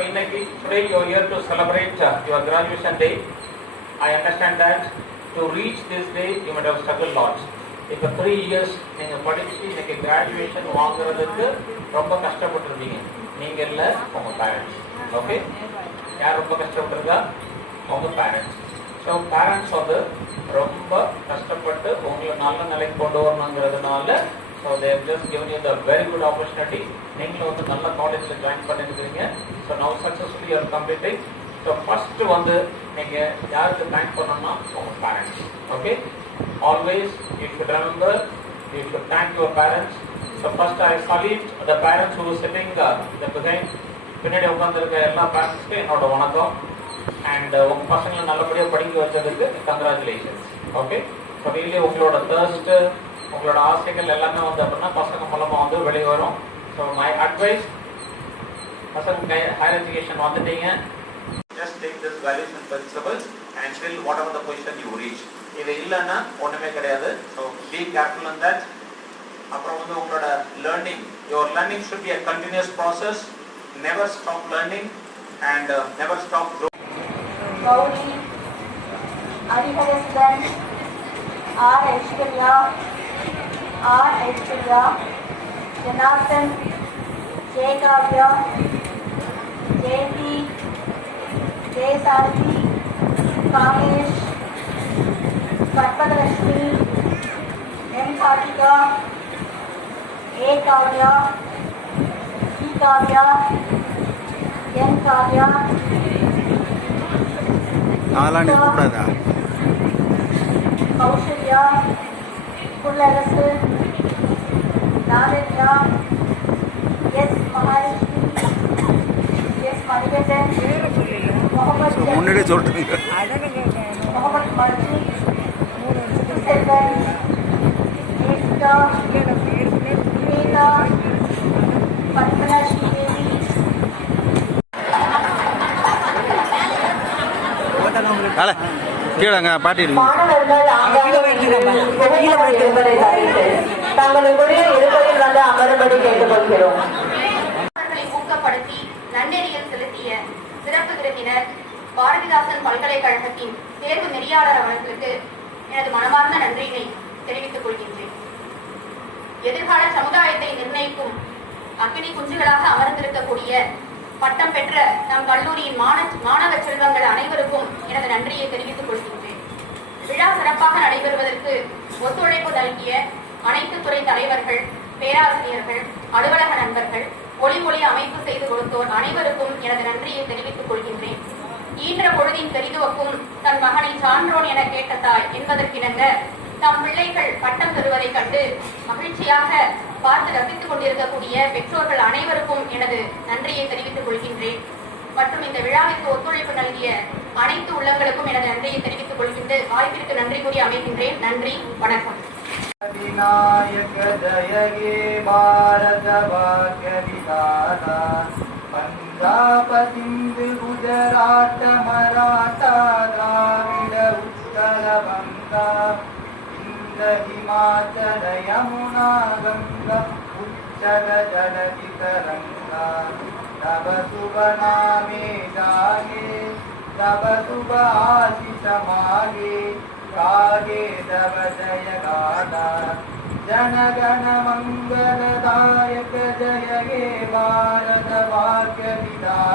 today you are here to celebrate your graduation day. I understand that to reach this day you might have struggled a lot. இப்போ 3 years நீங்கள் படித்து இன்னைக்கு graduation வாங்குறதுக்கு ரொம்ப கஷ்டப்பட்டுருப்பீங்க. நீங்கள் இல்லை, உங்கள் பேரண்ட்ஸ். ஓகே, யார் ரொம்ப கஷ்டப்பட்டுருக்கா? உங்கள் பேரண்ட்ஸ். ஸோ பேரண்ட்ஸ் வந்து ரொம்ப கஷ்டப்பட்டு உங்களை நல்ல நிலைக்கு கொண்டு வரணுங்கிறதுனால ஸோ தேவ் just given you the very good opportunity. நீங்களும் வந்து நல்ல காலேஜில் ஜாயின் பண்ணியிருக்கிறீங்க. So now successfully you're completing. So first வந்து நீங்கள் யாருக்கு தேங்க் பண்ணணும்னா உங்கள் parents. Okay, always you should remember, you should thank your parents. So first I salute the parents who are sitting the behind. பின்னாடி உட்காந்துருக்க எல்லா பேரண்ட்ஸ்க்கு என்னோட வணக்கம். அண்ட் உங்கள் பசங்களை நல்லபடியாக படிக்க வச்சதுக்கு கங்க்ராச்சுலேஷன்ஸ். ஓகே, ஸோ டெய்லி உங்களோட தேர்ஸ்ட்டு, உங்களோட ஆசைகள் எல்லாமே வந்து அப்படின்னா பசங்க மூலமாக வந்து வெளியே வரும். ஸோ மை அட்வைஸ், பசங்க ஹையர் எஜுகேஷன் வந்துட்டீங்க, just take this values and principles and fill whatever the position you reach. இது இல்லைன்னா ஒன்றுமே கிடையாது. So be careful in that. அப்புறம் வந்து உங்களோட learning, your learning should be a continuous process. Never stop learning and never stop growing. Gowri, Hariharasudhan, R Aishwarya, Janardhan, Jayakavya, Jayanthi, Jayasarathi, Kamesh, Karpagalakshmi, M Karthika, A Kavya, C Kavya, N Kavya, Kausalya, Pullarasu, Lavanya, S Mahalakshmi, S Manikandan, Mohammed Mohammed Marji, Selvan, Esika, Swetha, Padmana Sridevi, மாணவர்கள் தங்களுடைய இருபதில் வந்து அமரும்படி கேட்டுக்கொள்கிறோம். ஊக்கப்படுத்தி நன்னெறியில் செலுத்திய சிறப்பு விருந்தினர் பாரதிதாசன் பல்கலைக்கழகத்தின் தேர்வு நெறியாளர் அவர்களுக்கு எனது மனமார்ந்த நன்றியை தெரிவித்துக் கொள்கின்றேன். எதிர்கால சமுதாயத்தை நிர்ணயிக்கும் அக்னி குஞ்சுகளாக அமர்ந்திருக்கக்கூடிய பட்டம் பெற்ற நம் கல்லூரியின் மாணவ செல்வங்கள் அனைவருக்கும் எனது நன்றியை தெரிவித்துக் கொள்கின்றேன். விழா சிறப்பாக நடைபெறுவதற்கு ஒத்துழைப்பு நல்கிய அனைத்து துறை தலைவர்கள், பேராசிரியர்கள், அலுவலக நண்பர்கள், ஒளி அமைப்பு செய்து கொடுத்தோர் அனைவருக்கும் எனது நன்றியை தெரிவித்துக் கொள்கின்றேன். ஈன்ற பொழுதின் பெரிதுவக்கும் தன் மகனை சான்றோன் என கேட்ட தாய் என்பதற்கிணங்க தம் பிள்ளைகள் பட்டம் பெறுவதைக் கண்டு மகிழ்ச்சியாக பார்த்து ரசித்துக் கொண்டிருக்கக்கூடிய பெற்றோர்கள் அனைவருக்கும் எனது நன்றியை தெரிவித்துக் கொள்கின்றேன். மற்றும் இந்த விழாவிற்கு ஒத்துழைப்பு நல்கிய அனைத்து உள்ளங்களுக்கும் எனது நன்றியை தெரிவித்துக் கொள்கின்ற வாய்ப்பிற்கு நன்றி கூறி அமைகின்றேன். நன்றி, வணக்கம். விநாயக ஜயகே பாரத பாக்ய விதாதா பஞ்சாப சிந்து குஜராத் மராட்டா திராவிட உத்கல வங்கா இந்த ஹிமாச்சல யமுனா கங்கா உச்சல ஜலதி தரங்கா தவ சுப நாமே ஜாகே தவ சுப ஆசிஷ மாகே காகே தவ ஜய காதா जनगण मंगलदायक जय हे भारत भाग्य विधाता।